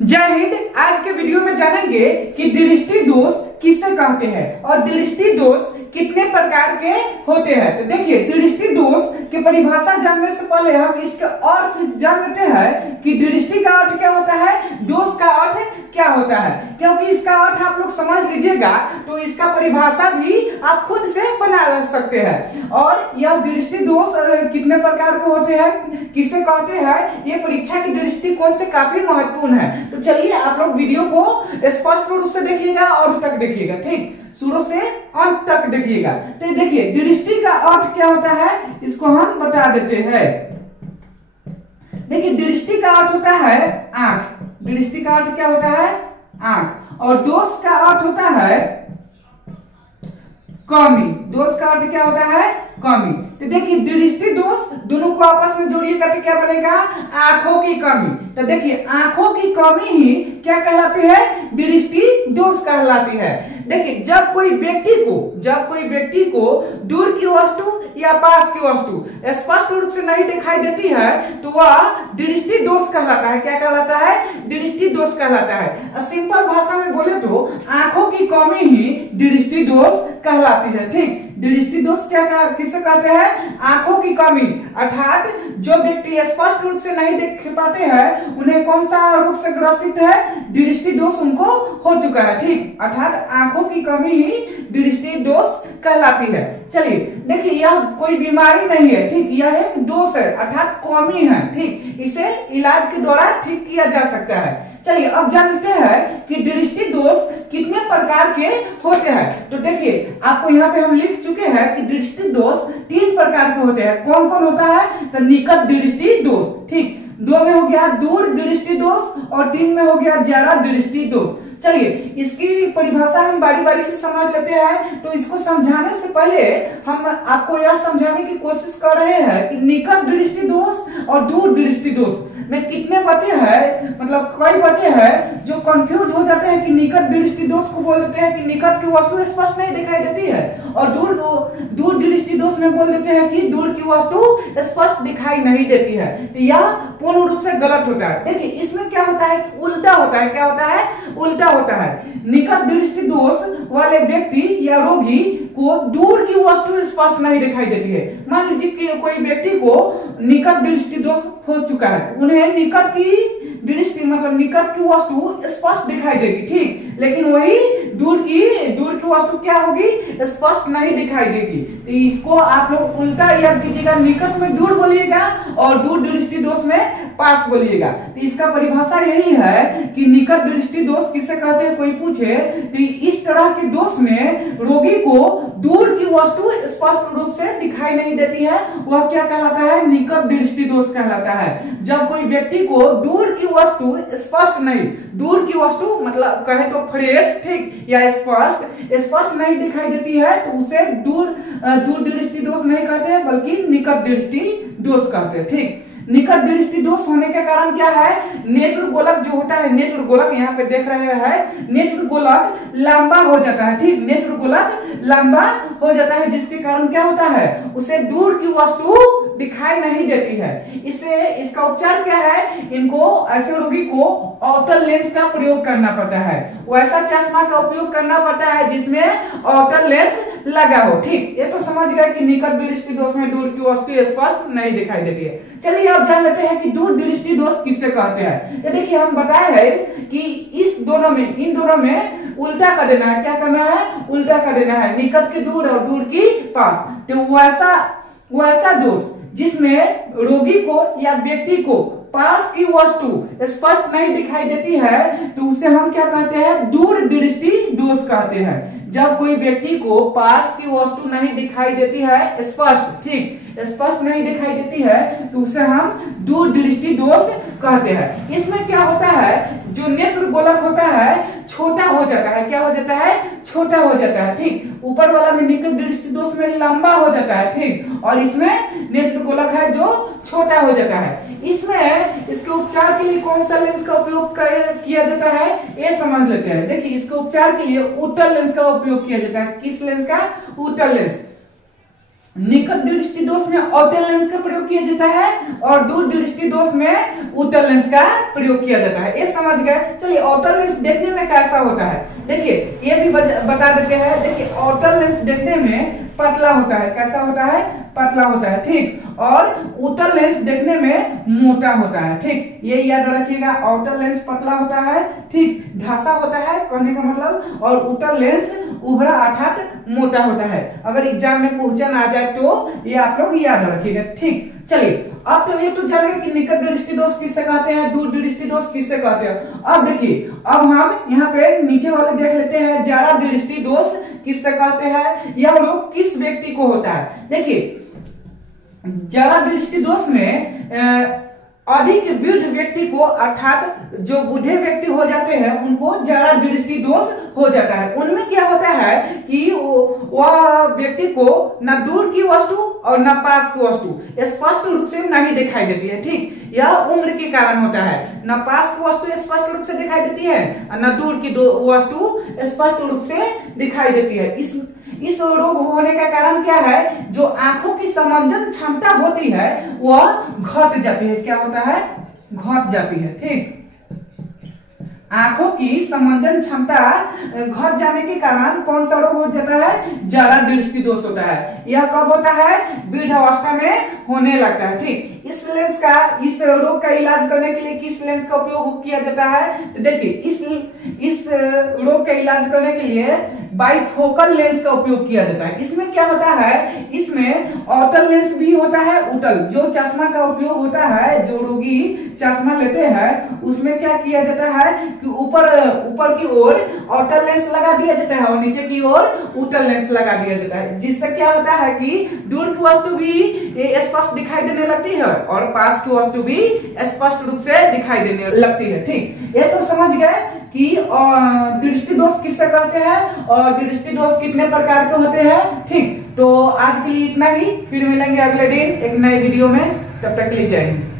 जय हिंद। आज के वीडियो में जानेंगे कि दृष्टि दोष किसे कहते हैं और दृष्टि दोष कितने प्रकार के होते हैं। तो देखिए, दृष्टि दोष की परिभाषा जानने से पहले हम इसका अर्थ जान लेते हैं कि दृष्टि का अर्थ क्या होता है, दोष का अर्थ क्या होता है। क्योंकि इसका अर्थ आप लोग समझ लीजिएगा तो इसका परिभाषा भी आप खुद से बना सकते हैं। और यह दृष्टि दोष कितने प्रकार के होते हैं, किसे कहते हैं, ये परीक्षा की दृष्टिकोण से काफी महत्वपूर्ण है। तो चलिए आप लोग वीडियो को स्पष्ट रूप से देखिएगा और तक देखिएगा, ठीक, शुरू से अंत तक देखिएगा। तो देखिए, दृष्टि का अर्थ क्या होता है इसको हम बता देते हैं। देखिए, दृष्टि का अर्थ होता है आंख। दृष्टि का अर्थ क्या होता है, आंख। और दोष का अर्थ होता है कमी। दोष का अर्थ क्या होता है, कमी। तो देखिए, दृष्टि दोष दोनों को आपस में जोड़िएगा तो क्या बनेगा, आंखों की कमी। तो देखिए, आंखों की कमी ही क्या कहलाती है, दृष्टि दोष कहलाती है। देखिए, जब कोई व्यक्ति को दूर की वस्तु या पास की वस्तु स्पष्ट रूप से नहीं दिखाई देती है तो वह दृष्टि दोष कहलाता है। क्या कहलाता है, दृष्टि दोष कहलाता है। सिंपल भाषा में बोले तो आंखों की कमी ही दृष्टि दोष कहलाती है, ठीक। दृष्टि दोष किसे कहते हैं, आंखों की कमी। अर्थात जो व्यक्ति स्पष्ट रूप से नहीं देख पाते हैं उन्हें कौन सा रोग से ग्रसित है, दृष्टि दोष उनको हो चुका है, ठीक। अर्थात आंखों की कमी ही दृष्टि दोष कहलाती है। चलिए देखिए, यह कोई बीमारी नहीं है, ठीक, यह एक दोष है अर्थात कमी है, ठीक। इसे इलाज के द्वारा ठीक किया जा सकता है। चलिए अब जानते हैं कि दृष्टि दोष कितने प्रकार के होते हैं। तो देखिए, आपको यहाँ पे हम लिख चुके हैं कि दृष्टि दोष 3 प्रकार के होते हैं। कौन कौन होता है, तो निकट दृष्टि दोष, ठीक, 2 में हो गया दूर दृष्टि दोष और 3 में हो गया ज्यादा दृष्टि दोष। चलिए इसकी परिभाषा हम बारी बारी से समझ लेते हैं। तो इसको समझाने से पहले हम आपको यह समझाने की कोशिश कर रहे हैं कि निकट दृष्टि दोष और दूर दृष्टि दोष में कितने बच्चे हैं, मतलब कई बच्चे हैं जो कंफ्यूज हो जाते हैं कि निकट दृष्टि दोष को बोल देते हैं कि निकट की वस्तु स्पष्ट नहीं दिखाई देती है और दूर दृष्टि दोष में बोल देते हैं कि दूर की वस्तु स्पष्ट दिखाई नहीं देती है। यह पूर्ण रूप से गलत होता है। देखिए, इसमें क्या होता है, उल्टा होता है। क्या होता है, उल्टा होता है। निकट दृष्टि दोष वाले व्यक्ति या रोगी को दूर की वस्तु स्पष्ट नहीं दिखाई देती है। मान लीजिए कि कोई व्यक्ति को निकट दृष्टि दोष हो चुका है, उन्हें निकट की दृष्टि मतलब निकट की वस्तु स्पष्ट दिखाई देगी, ठीक, लेकिन वही दूर की वस्तु क्या होगी, स्पष्ट नहीं दिखाई देगी। तो इसको आप लोग उल्टा याद कीजिएगा, निकट में दूर बोलिएगा और दूर दृष्टि दोष में पास बोलिएगा। तो इसका परिभाषा यही है कि निकट दृष्टि दोष किसे कहते हैं, कोई पूछे तो इस तरह के दोष में रोगी को दूर की वस्तु स्पष्ट रूप से दिखाई नहीं देती है, वह क्या कहलाता है, निकट दृष्टि दोष कहलाता है। जब कोई व्यक्ति को दूर की वस्तु स्पष्ट नहीं, दूर की वस्तु मतलब कहे तो फ्रेश, ठीक, या स्पष्ट नहीं दिखाई देती है तो उसे दूर दृष्टि दोष नहीं कहते हैं बल्कि निकट दृष्टि दोष कहते हैं, ठीक। निकट दृष्टि दोष होने के कारण क्या है, नेत्र गोलक जो होता है, नेत्र गोलक यहाँ पे देख रहे हैं, नेत्र गोलक लंबा हो जाता है, ठीक, नेत्र गोलक लंबा हो जाता है जिसके कारण क्या होता है, उसे दूर की वस्तु दिखाई नहीं देती है। इसका उपचार क्या है, इनको ऐसे रोगी को आउटर लेंस का प्रयोग करना पड़ता है। वैसा चश्मा का उपयोग करना पड़ता है जिसमें आउटर लेंस लगा हो, ठीक। ये तो समझ गए कि निकट दृष्टि दोष में दूर की वस्तु स्पष्ट नहीं दिखाई देती है। चलिए अब जान लेते हैं कि दूर दृष्टि दोष किससे कहते हैं। तो देखिए, हम बताए हैं कि इन दोनों में उल्टा कर देना है। क्या करना है, उल्टा कर देना है, निकट के दूर और दूर की पास। तो वैसा दोष जिसमें रोगी को या व्यक्ति को पास की वस्तु स्पष्ट नहीं दिखाई देती है तो उसे हम क्या कहते हैं, दूर दृष्टि दोष कहते हैं। जब कोई व्यक्ति को पास की वस्तु नहीं दिखाई देती है स्पष्ट, ठीक, स्पष्ट नहीं दिखाई देती है तो उसे हम दूर दृष्टि दोष कहते हैं। इसमें क्या होता है, जो नेत्र गोलक होता है छोटा हो जाता है। क्या हो जाता है, छोटा हो जाता है, ठीक। ऊपर वाला में निकट दृष्टि दोष में लंबा हो जाता है, ठीक, और इसमें नेत्र गोलक है जो छोटा हो जाता है। इसमें इसके उपचार के लिए कौन सा लेंस का उपयोग किया जाता है, ये समझ लेते हैं। देखिए, इसके उपचार के लिए उत्तल लेंस का उपयोग किया जाता है। किस लेंस का, उत्तल लेंस। निकट दृष्टि दोष में अवतल लेंस का प्रयोग किया जाता है और दूर दृष्टि दोष में उत्तल लेंस का प्रयोग किया जाता है। ये समझ गए। चलिए अवतल लेंस देखने में कैसा होता है, देखिए ये भी बता देते हैं। देखिए अवतल लेंस देखने में पतला होता है, कैसा होता है, पतला होता है, ठीक। और उत्तल लेंस देखने में मोटा होता है, ठीक। ये याद रखिएगा, अवतल लेंस पतला होता है, ठीक, ढासा होता है कहने का मतलब, और उत्तल लेंस उभरा अर्थात मोटा होता है। अगर एग्जाम में क्वेश्चन आ जाए तो ये आप लोग याद रखिएगा, ठीक। चलिए अब तो ये तो जान गए कि निकट दृष्टि दोष किससे कहते हैं, दूर दृष्टि दोष किससे कहते हैं। अब देखिए अब हम यहाँ पे नीचे वाले देख लेते हैं, ज्यादा दृष्टि दोष किससे कहते हैं, यह लोग किस व्यक्ति को होता है। देखिए ज्यादा दृष्टि दोष में अधिक वृद्ध व्यक्ति को अर्थात जो बूढ़े व्यक्ति हो जाते हैं उनको ज्यादा दृष्टि दोष हो जाता है। उनमें क्या होता है कि वह व्यक्ति को न दूर की वस्तु और न पास की वस्तु स्पष्ट रूप से नहीं दिखाई देती है, ठीक। यह उम्र के कारण होता है, न पास की वस्तु स्पष्ट रूप से दिखाई देती है और न दूर की वस्तु स्पष्ट रूप से दिखाई देती है। इस रोग होने का कारण क्या है, जो आंखों की समंजन क्षमता होती है वह घट जाती है। क्या होता है, घट जाती है, ठीक। आंखों की समंजन क्षमता घट जाने के कारण कौन सा रोग हो जाता है, ज्यादा दृष्टि दोष होता है। यह कब होता है, वृद्धावस्था में होने लगता है, ठीक। इस रोग का इलाज करने के लिए किस लेंस का उपयोग किया जाता है, तो देखिए इस रोग का इलाज करने के लिए बाइफोकल लेंस का उपयोग किया जाता है। इसमें क्या होता है, इसमें अवतल लेंस भी होता है, उत्तल जो चश्मा का उपयोग होता है, जो रोगी चश्मा लेते हैं उसमें क्या किया जाता है कि ऊपर की ओर अवतल लेंस लगा दिया जाता है और नीचे की ओर उत्तल लेंस लगा दिया जाता है, जिससे क्या होता है कि दूर की वस्तु भी स्पष्ट दिखाई देने लगती है और पास की वस्तु भी स्पष्ट रूप से दिखाई देने लगती है, ठीक। ये तो समझ गए कि दृष्टि दोष किससे कहते हैं और दृष्टि दोष कितने प्रकार के होते हैं, ठीक। तो आज के लिए इतना ही, फिर मिलेंगे अगले दिन एक नए वीडियो में, तब तक के लिए जय हिंद।